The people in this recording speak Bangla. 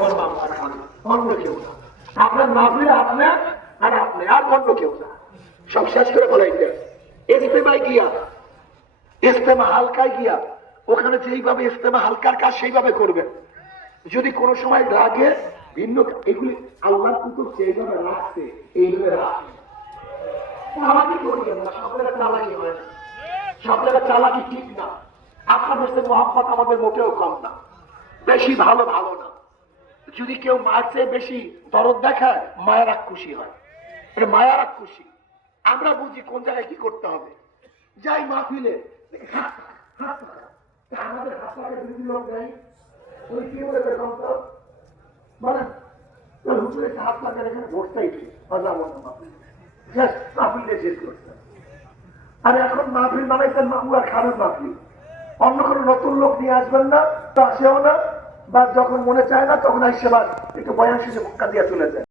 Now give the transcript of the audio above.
তোমার মা খান, অন্য কেউ না। আপনার মাহফিলে আপনার আর আপনি, আর অন্য কেউ না। সব শেষ করে ফেলাইতে ইজতেমায় গিয়া, ইজতেমা হালকায় গিয়া ওখানে যেইভাবে ইজতেমা হালকার কাজ সেইভাবে করবেন। যদি কোনো সময় লাগে ভিন্ন, এগুলি আল্লাহ কুতুব যেইভাবে রাখছে এইভাবে রাখবে। চালাকি করবেন না, সব জায়গায় চালাকি হয় না, সব জায়গায় চালাকি ঠিক না। আপনাদের সাথে মহব্বত আমাদের মোটেও কম না, বেশি ভালো ভালো না। যদি কেউ মায়ের চেয়ে বেশি দরদ দেখায়, মায়েরা খুশি হয়, এটা মায়েরা খুশি। আমরা বুঝি কোন জায়গায় কি করতে হবে। যাই মাহফিলে আমাদের হাত লাগে দুই লোক নেই, ওই কি বলে দেখুন তো, মানে হুজুরে হাত লাগার এখানে বসতেই মাহফিলে শেষ করতে। আর এখন মাহফিল বানাইছেন মাহবু আর খানের মাহফিল, অন্য কোনো নতুন লোক নিয়ে আসবেন না, তো আসেও না, বা যখন মনে চায় না তখন আসে একটু বয়ান শেষে মুক্কা দিয়ে চলে যায়।